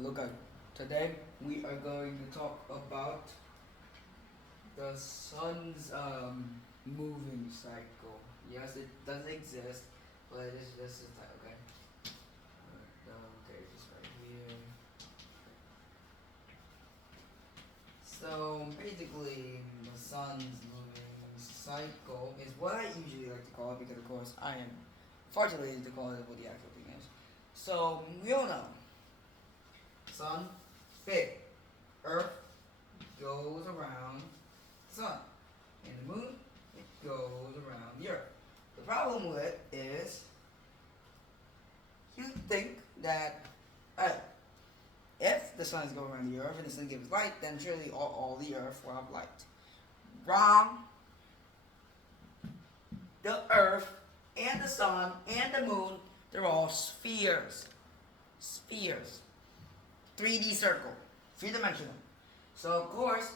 Hello guys, today we are going to talk about the sun's moving cycle. Yes, it does exist, but it's just a type, okay? Okay, just right here. So basically, the sun's moving cycle is what I usually like to call it because, of course, I am far too lazy to call it what the actual thing is. So we all know, sun, big, Earth goes around the sun, and the moon it goes around the earth. The problem with it is you think that if the sun is going around the earth and the sun gives light, then surely all the earth will have light. Wrong. The earth and the sun and the moon, they're all spheres. Spheres. 3D circle. Three dimensional. So of course,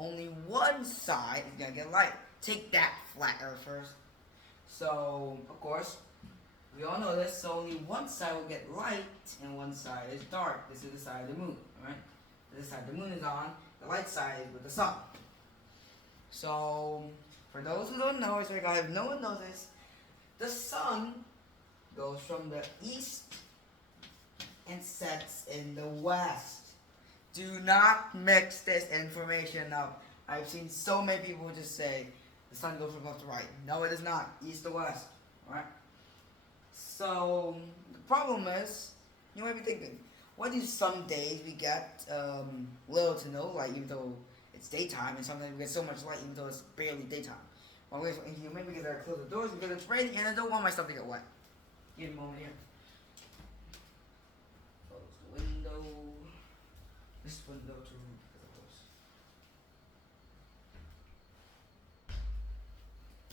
only one side is gonna get light. Take that, flat earthers. So of course, we all know this. So only one side will get light, and one side is dark. This is the side of the moon, right? This side the moon is on. The light side is with the sun. So for those who don't know, if no one knows this, the sun goes from the east and sets in the west. Do not mix this information up. I've seen so many people just say the sun goes from left to right. No, it is not. East to west. Right? So the problem is, you might be thinking, why do some days we get little to no light even though it's daytime, and sometimes we get so much light even though it's barely daytime? Well, we're human because I close the doors because it's raining and I don't want my stuff to get wet. Give me a moment here. Close the window. This window too, of course.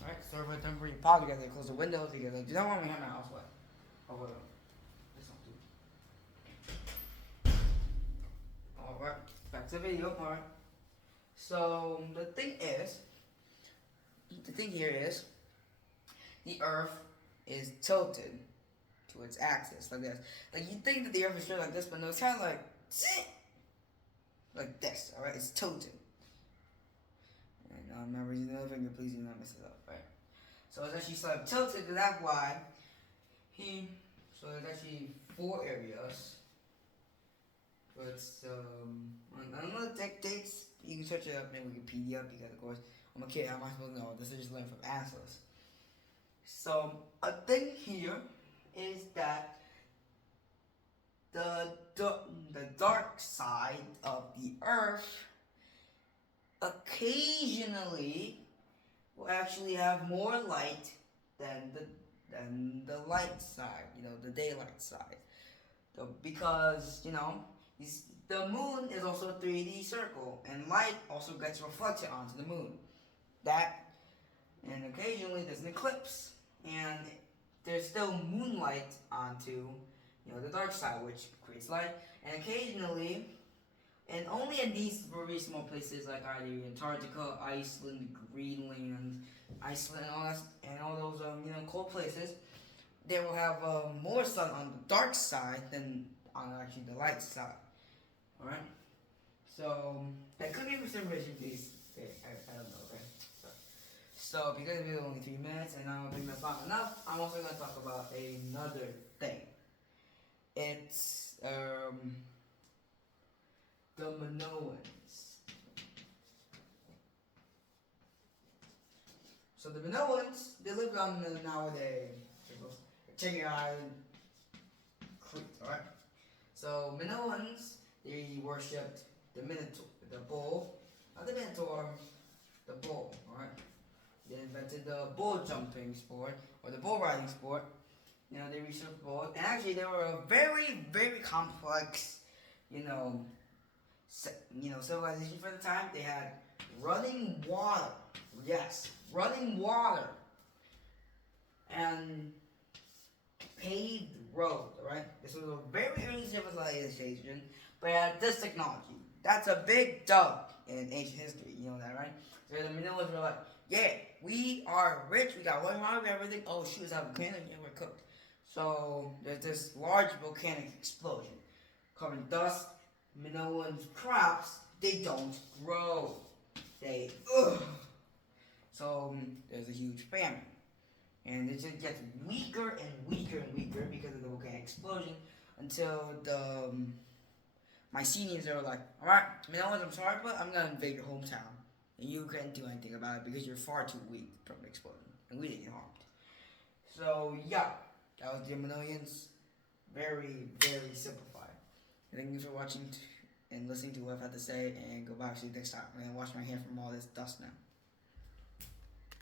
Alright, sorry for the temporary pause because I close the windows because I do not want me to have my house wet. Oh, hold on. This don't do. Alright, back to the video part. So, the thing here is, the earth is tilted to its axis, like this. Like, you think that the earth is straight like this, but no, it's kind of like this, alright? It's tilted. And remember, using the other finger, please do not mess it up, right? So it's actually sort of tilted, and that's why so there's actually 4 areas. So it's, I don't know the exact dates. You can search it up in Wikipedia because, of course, I'm a kid. How am I supposed to know? This is just learned from answers. So, a thing here is that the dark side of the earth occasionally will actually have more light than the light side, the daylight side. Because, the moon is also a 3D circle, and light also gets reflected onto the moon. And occasionally there's an eclipse, and there's still moonlight onto, the dark side, which creates light. And occasionally, and only in these very small places like either Antarctica, Iceland, Greenland, Iceland, and all those cold places, they will have more sun on the dark side than on actually the light side. All right. So that could be for some reason, please. I don't know. Okay. So because the video is only 3 minutes, and I don't think that's not enough, I'm also gonna talk about another thing. It's the Minoans. So the Minoans, they lived on nowadays King Island, Crete, alright? So Minoans, they worshipped the Minotaur, the bull, not the Minotaur, the bull, alright? They invented the bull jumping sport, or the bull riding sport. They researched bull, and actually they were a very, very complex, civilization for the time. They had running water, yes, running water, and paved road, alright? This was a very early civilization, but it had this technology. That's a big dub in ancient history, you know that, right? So the Minoans were like, yeah, we are rich, we got running water, we have everything. Oh shoot, it's a volcano, yeah, we're cooked. So there's this large volcanic explosion covered in dust. Minoans crops, they don't grow. They, ugh. So there's a huge famine. And it just gets weaker and weaker and weaker because of the volcanic explosion until the Mycenaeans are like, alright, Minoans, I'm sorry, but I'm gonna invade your hometown. And you can't do anything about it because you're far too weak from the explosion. And we didn't get harmed. So yeah, that was the Minoans. Very, very simplified. Thank you for watching and listening to what I've had to say, and goodbye. See you next time. I'm gonna wash my hair from all this dust now.